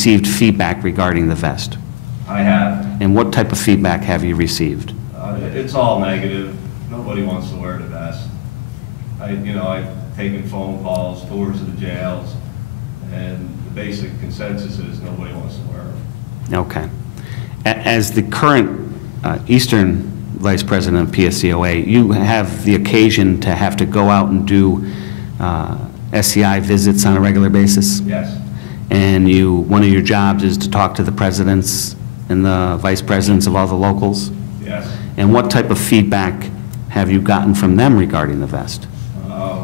received feedback regarding the vest? I have. And what type of feedback have you received? It's all negative. Nobody wants to wear the vest. I've taken phone calls, tours of the jails, and the basic consensus is nobody wants to wear them. Okay. As the current Eastern Vice President of PSCOA, you have the occasion to have to go out and do SCI visits on a regular basis? Yes. And one of your jobs is to talk to the presidents and the vice presidents of all the locals? Yes. And what type of feedback have you gotten from them regarding the vest?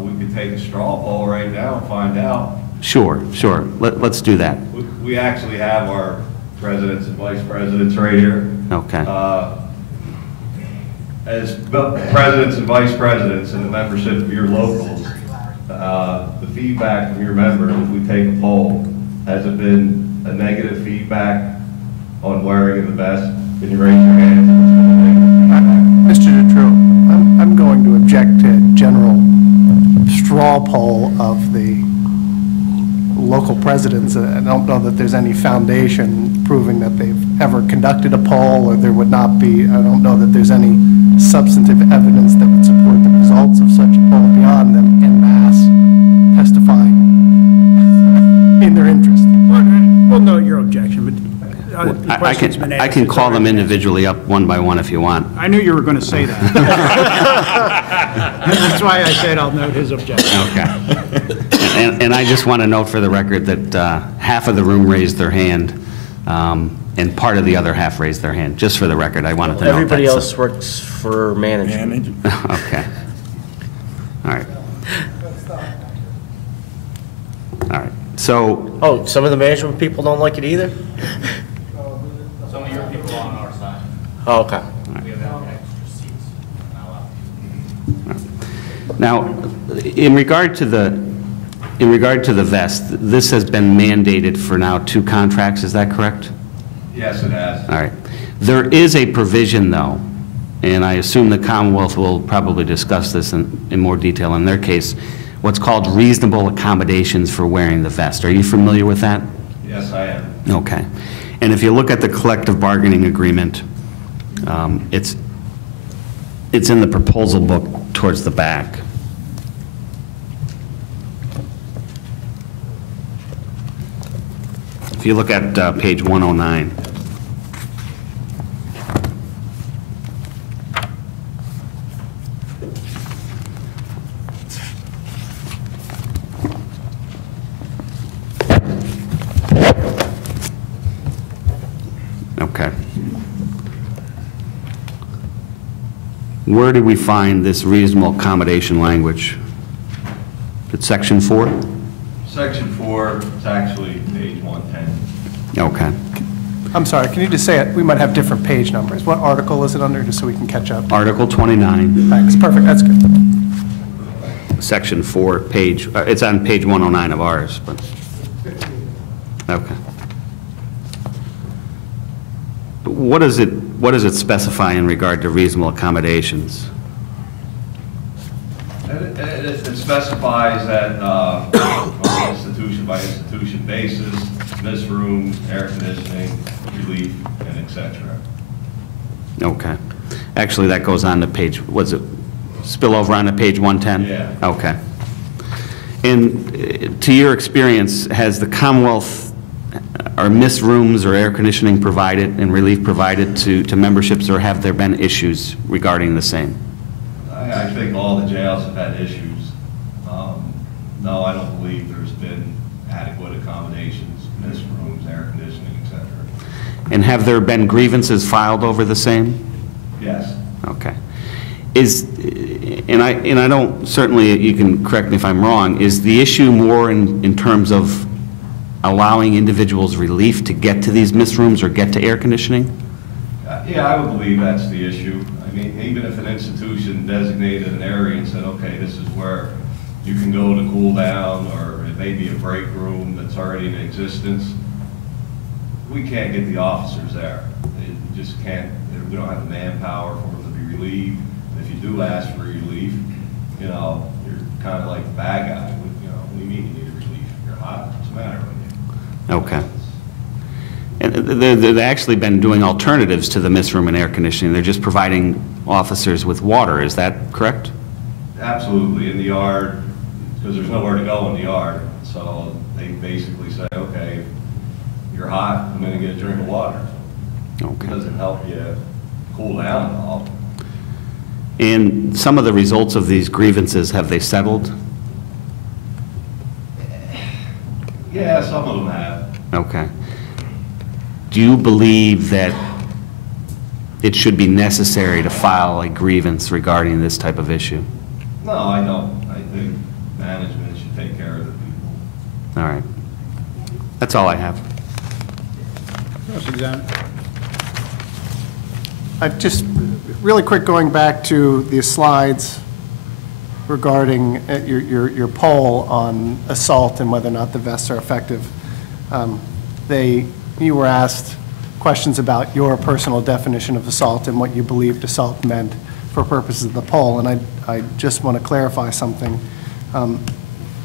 We could take a straw poll right now and find out. Sure, sure. Let's do that. We actually have our presidents and vice presidents right here. Okay. As presidents and vice presidents and the membership of your locals, the feedback from your members, if we take a poll, has it been a negative feedback on wearing of the vest? Can you raise your hand? Mr. DeTrue, I'm going to object to a general straw poll of the local presidents. I don't know that there's any foundation proving that they've ever conducted a poll, or there would not be. I don't know that there's any substantive evidence that would support the results of such a poll beyond them en masse testifying in their interest. We'll note your objection, but the question's been asked. I can call them individually up one by one if you want. I knew you were going to say that. That's why I said I'll note his objection. Okay. And I just want to note for the record that half of the room raised their hand, and part of the other half raised their hand. Just for the record, I wanted to note that. Everybody else works for management. Okay. All right. All right. So. Oh, some of the management people don't like it either? Some of your people on our side. Oh, okay. We have extra seats. Now, in regard to the vest, this has been mandated for now 2 contracts, is that correct? Yes, it has. All right. There is a provision, though, and I assume the Commonwealth will probably discuss this in more detail in their case, what's called reasonable accommodations for wearing the vest. Are you familiar with that? Yes, I am. Okay. And if you look at the collective bargaining agreement, it's in the proposal book towards the back. If you look at page 109. Okay. Where do we find this reasonable accommodation language? It's section 4? Section 4, it's actually page 110. Okay. I'm sorry, can you just say it? We might have different page numbers. What article is it under, just so we can catch up? Article 29. Thanks, perfect, that's good. Section 4, page, it's on page 109 of ours, but, okay. What does it specify in regard to reasonable accommodations? It specifies that on an institution by institution basis, mist rooms, air conditioning, relief, and etc. Okay. Actually, that goes on to page, was it spill over onto page 110? Yeah. Okay. And to your experience, has the Commonwealth, are mist rooms or air conditioning provided and relief provided to memberships, or have there been issues regarding the same? I think all the jails have had issues. No, I don't believe there's been adequate accommodations, mist rooms, air conditioning, etc. And have there been grievances filed over the same? Yes. Okay. And I don't, certainly you can correct me if I'm wrong, is the issue more in terms of allowing individuals relief to get to these mist rooms or get to air conditioning? Yeah, I would believe that's the issue. I mean, even if an institution designated an area and said, okay, this is where you can go to cool down, or it may be a break room that's already in existence, we can't get the officers there. We just can't, we don't have the manpower for them to be relieved. And if you do ask for relief, you know, you're kind of like the bad guy. You know, what do you mean you need relief? You're hot. What's the matter with you? Okay. And they've actually been doing alternatives to the mist room and air conditioning. They're just providing officers with water. Is that correct? Absolutely, in the yard, because there's nowhere to go in the yard. So they basically say, okay, if you're hot, I'm going to get a drink of water. Okay. It doesn't help you cool down at all. And some of the results of these grievances, have they settled? Yeah, some of them have. Okay. Do you believe that it should be necessary to file a grievance regarding this type of issue? No, I don't. I think management should take care of the people. All right. That's all I have. Cross-examine. Just really quick, going back to the slides regarding your poll on assault and whether or not the vests are effective. You were asked questions about your personal definition of assault and what you believed assault meant for purposes of the poll, and I just want to clarify something.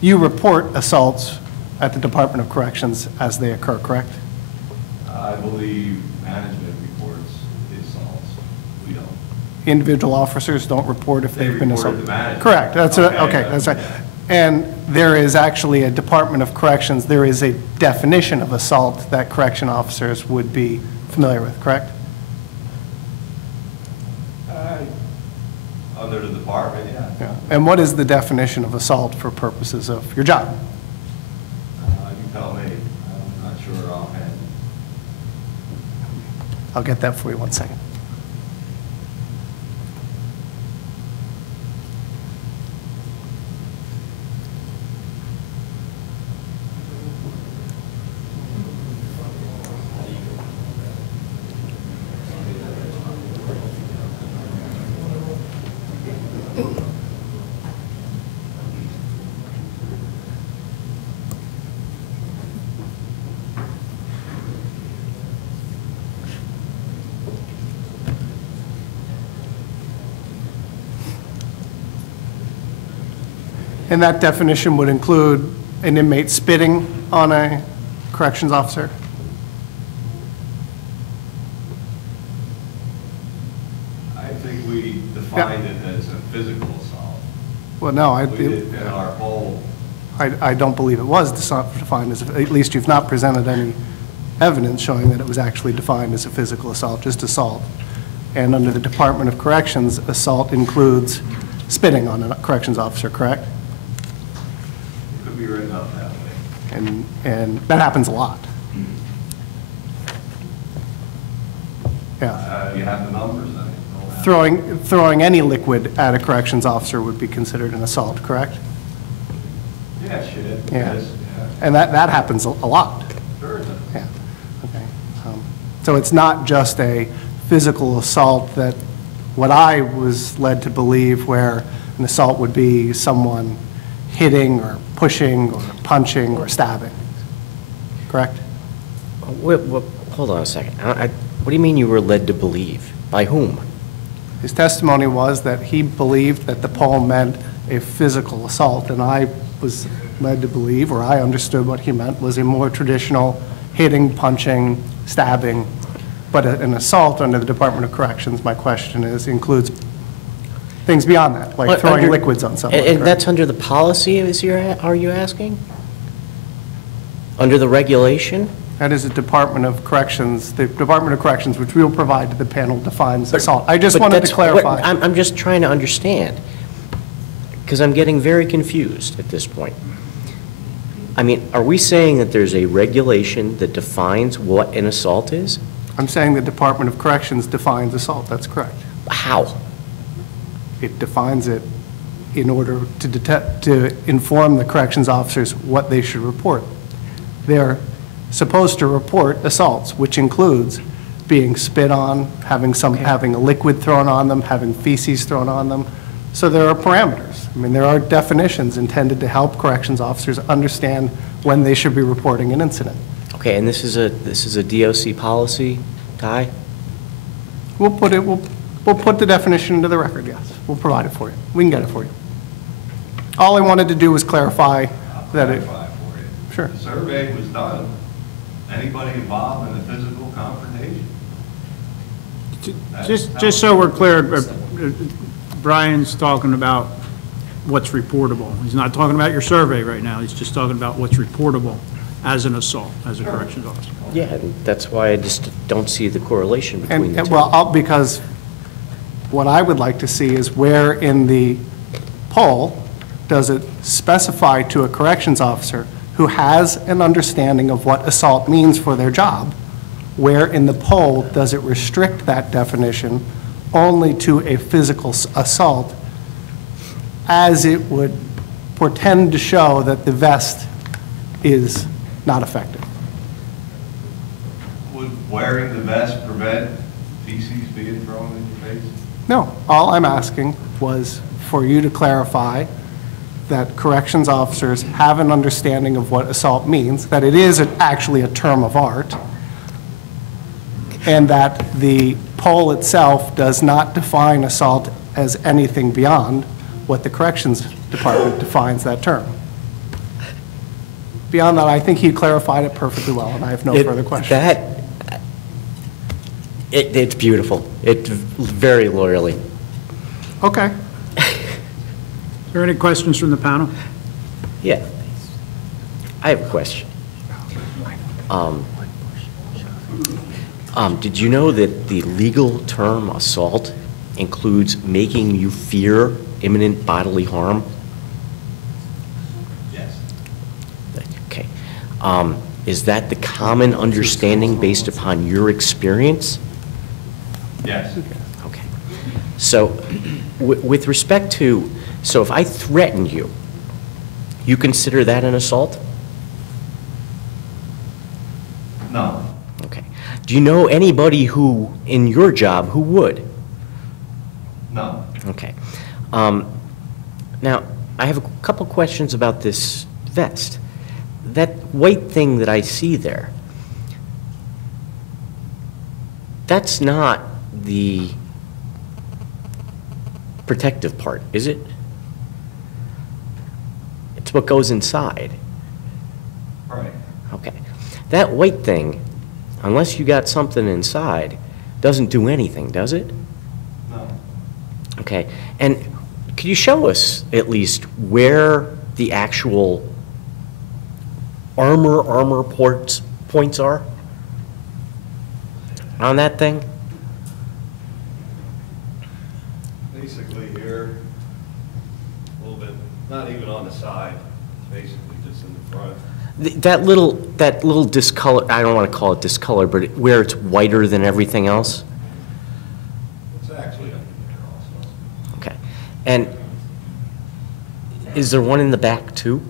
You report assaults at the Department of Corrections as they occur, correct? I believe management reports the assaults. We don't. Individual officers don't report if they've been assaulted? They report it to management. Correct, that's, okay, that's right. Yeah. And there is actually a Department of Corrections, there is a definition of assault that correction officers would be familiar with, correct? Under the department, yeah. Yeah. And what is the definition of assault for purposes of your job? You tell me. I'm not sure offhand. I'll get that for you, 1 second. And that definition would include an inmate spitting on a corrections officer? I think we defined it as a physical assault. Well, no, We did in our poll. I don't believe it was defined as, at least you've not presented any evidence showing that it was actually defined as a physical assault, just assault. And under the Department of Corrections, assault includes spitting on a corrections officer, correct? It could be written up that way. And that happens a lot. Yeah. You have the numbers, I mean. Throwing any liquid at a corrections officer would be considered an assault, correct? Yeah, shit. Yeah. Yes, yeah. And that happens a lot. Sure it does. Yeah, okay. So it's not just a physical assault that, what I was led to believe, where an assault would be someone hitting or pushing or punching or stabbing, correct? Hold on a second. What do you mean you were led to believe? By whom? His testimony was that he believed that the poll meant a physical assault, and I was led to believe, or I understood what he meant, was a more traditional hitting, punching, stabbing. But an assault under the Department of Corrections, my question is, includes things beyond that, like throwing liquids on someone. And correct? that's under the policy, are you asking? Under the regulation? That is the Department of Corrections, which we'll provide to the panel, defines assault. I just But wanted to that's clarify. I'm just trying to understand, because I'm getting very confused at this point. I mean, are we saying that there's a regulation that defines what an assault is? I'm saying the Department of Corrections defines assault, that's correct. How? It defines it in order to inform the corrections officers what they should report. They're supposed to report assaults, which includes being spit on, having a liquid thrown on them, having feces thrown on them. So there are parameters. I mean, there are definitions intended to help corrections officers understand when they should be reporting an incident. Okay, and this is a DOC policy, Ty? We'll put the definition into the record, yes. We'll provide it for you. We can get it for you. All I wanted to do was clarify I'll that it, clarify for you. sure. The survey was done, anybody involved in a physical confrontation. Just so we're clear, Brian's talking about what's reportable. He's not talking about your survey right now. He's just talking about what's reportable as an assault, as a corrections officer. Yeah, and that's why I just don't see the correlation between the And, two. well, because what I would like to see is where in the poll does it specify to a corrections officer who has an understanding of what assault means for their job, where in the poll does it restrict that definition only to a physical assault, as it would portend to show that the vest is not effective? Would wearing the vest prevent feces being thrown in your face? No, all I'm asking was for you to clarify that corrections officers have an understanding of what assault means, that it is actually a term of art, and that the poll itself does not define assault as anything beyond what the corrections department defines that term. Beyond that, I think he clarified it perfectly well, and I have no further questions. It's beautiful. It's very lawyerly. Okay. Is there any questions from the panel? Yeah. I have a question. Did you know that the legal term assault includes making you fear imminent bodily harm? Yes. Okay. Is that the common understanding based upon your experience? Yes. Okay. So with respect to, so if I threaten you, you consider that an assault? No. Okay. Do you know anybody who, in your job, who would? No. Okay. Now, I have a couple questions about this vest. That white thing that I see there, that's not the protective part, is it? It's what goes inside. Right. Okay. That white thing, unless you got something inside, doesn't do anything, does it? No. Okay. And could you show us at least where the actual armor points are on that thing? Basically here, a little bit, not even on the side, it's basically just in the front. That little discolor, I don't want to call it discolor, but where it's whiter than everything else? It's actually under there also. Okay. And is there one in the back too?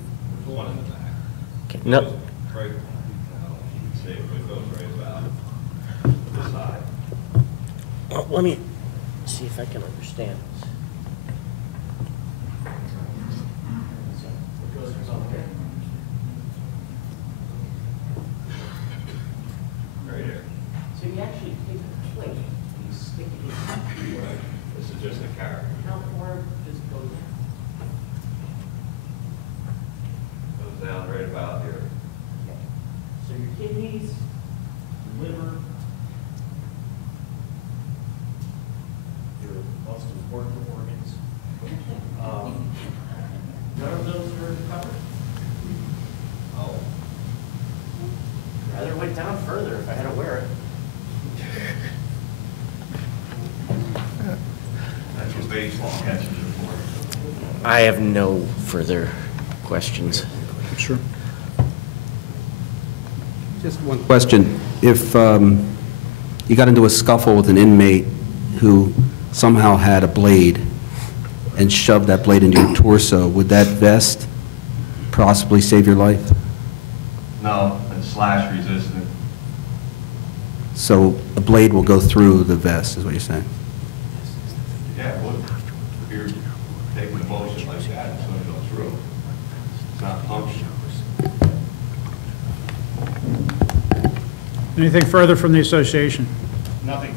There's one in the back. Okay. It No. goes right, I don't know if you can see it, but it goes right about this side. Well, let me see if I can understand this. Right here. So you actually take a plate and you stick it in. Right. This is just a carrot. How far does it go down? Goes down right about here. Okay. So your kidneys, liver, your most important organs, none of those are covered? Oh. Rather went down further if I had to wear it. That's what baseball catches are for. I have no further questions. Sure. Just one question. If you got into a scuffle with an inmate who somehow had a blade and shoved that blade into your torso, would that vest possibly save your life? No, it's slash resistant. So a blade will go through the vest, is what you're saying? Yeah, it would. If you're taking a motion like that, it's going to go through. It's not punctured. Anything further from the association? Nothing.